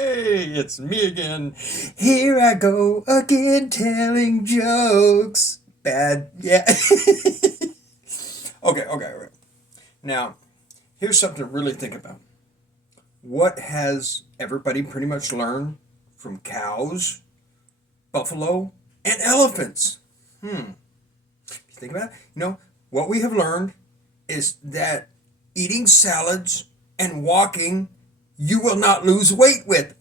Hey, it's me again. Here I go again telling jokes. Bad, yeah. Okay. Now, here's something to really think about. What has everybody pretty much learned from cows, buffalo, and elephants? Think about it. What we have learned is that eating salads and walking, you will not lose weight with.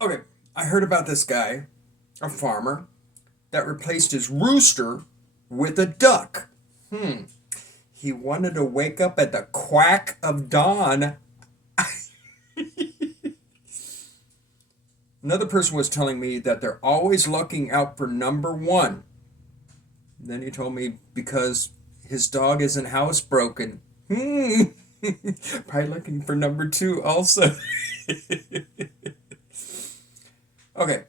Okay, I heard about this guy, a farmer, that replaced his rooster with a duck. He wanted to wake up at the quack of dawn. Another person was telling me that they're always looking out for number one. Then he told me because his dog isn't housebroken. Probably looking for number two also. Okay,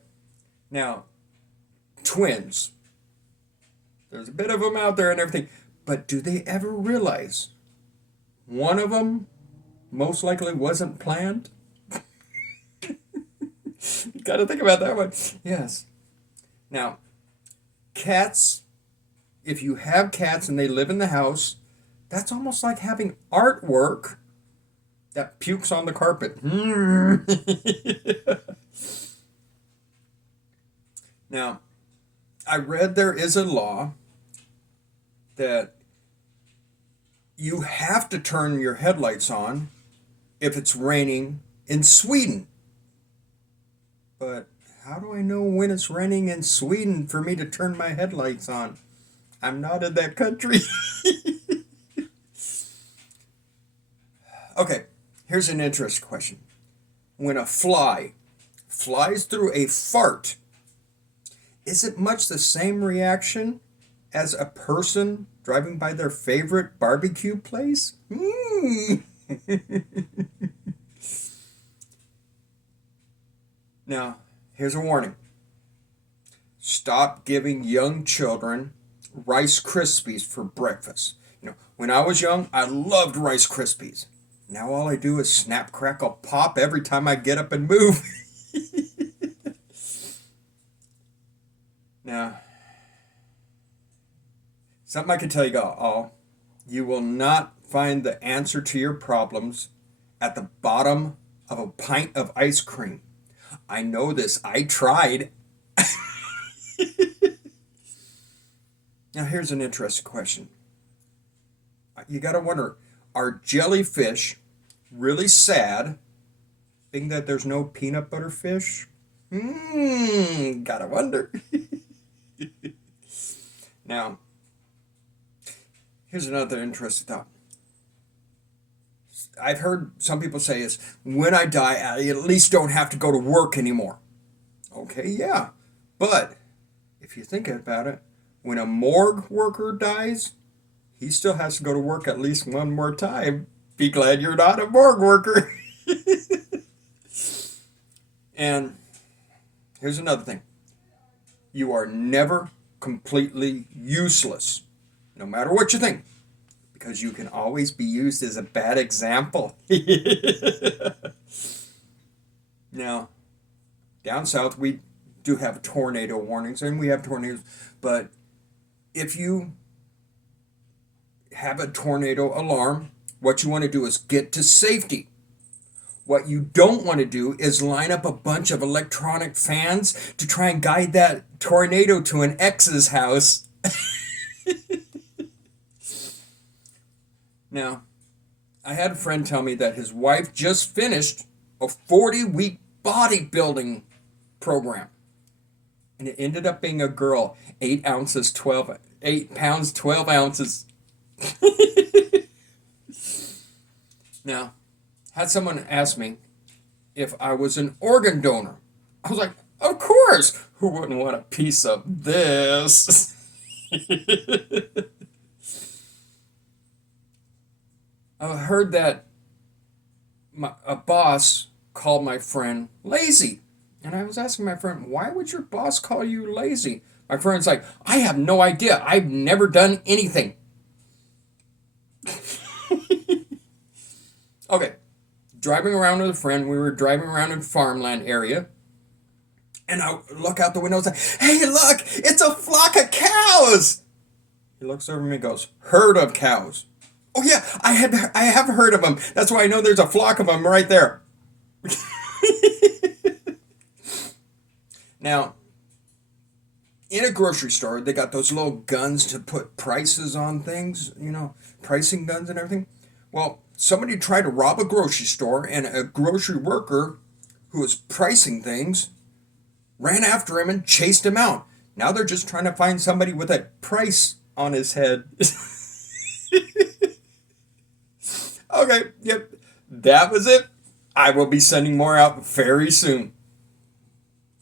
now, twins. There's a bit of them out there and everything. But do they ever realize one of them most likely wasn't planned? You got to think about that one. Yes. Now, cats, if you have cats and they live in the house, that's almost like having artwork that pukes on the carpet. Now, I read there is a law that you have to turn your headlights on if it's raining in Sweden. But how do I know when it's raining in Sweden for me to turn my headlights on? I'm not in that country. Okay, here's an interesting question. When a fly flies through a fart, is it much the same reaction as a person driving by their favorite barbecue place? Now, here's a warning. Stop giving young children Rice Krispies for breakfast. When I was young, I loved Rice Krispies. Now all I do is snap, crackle, pop every time I get up and move. Now, something I can tell you all, you will not find the answer to your problems at the bottom of a pint of ice cream. I know this. I tried. Now, here's an interesting question. You got to wonder, are jellyfish really sad being that there's no peanut butter fish? Gotta wonder. Now, here's another interesting thought. I've heard some people say is, when I die, I at least don't have to go to work anymore. Okay, yeah. But if you think about it, when a morgue worker dies, he still has to go to work at least one more time. Be glad you're not a morgue worker. And here's another thing. You are never completely useless, no matter what you think, because you can always be used as a bad example. Now, down south, we do have tornado warnings, and we have tornadoes, but if you have a tornado alarm, what you want to do is get to safety. What you don't want to do is line up a bunch of electronic fans to try and guide that tornado to an ex's house. Now, I had a friend tell me that his wife just finished a 40-week bodybuilding program. And it ended up being a girl, 8 pounds, 12 ounces. Now, had someone ask me if I was an organ donor. I was like, of course! Who wouldn't want a piece of this? I heard that a boss called my friend lazy. And I was asking my friend, why would your boss call you lazy? My friend's like, I have no idea. I've never done anything. Okay, driving around with a friend. We were driving around in farmland area. And I look out the window and say, hey, look, it's a flock of cows. He looks over at me and goes, herd of cows. Oh, yeah, I have heard of them. That's why I know there's a flock of them right there. Now, in a grocery store, they got those little guns to put prices on things, pricing guns and everything. Well, somebody tried to rob a grocery store, and a grocery worker who was pricing things ran after him and chased him out. Now they're just trying to find somebody with a price on his head. Okay, yep, that was it. I will be sending more out very soon.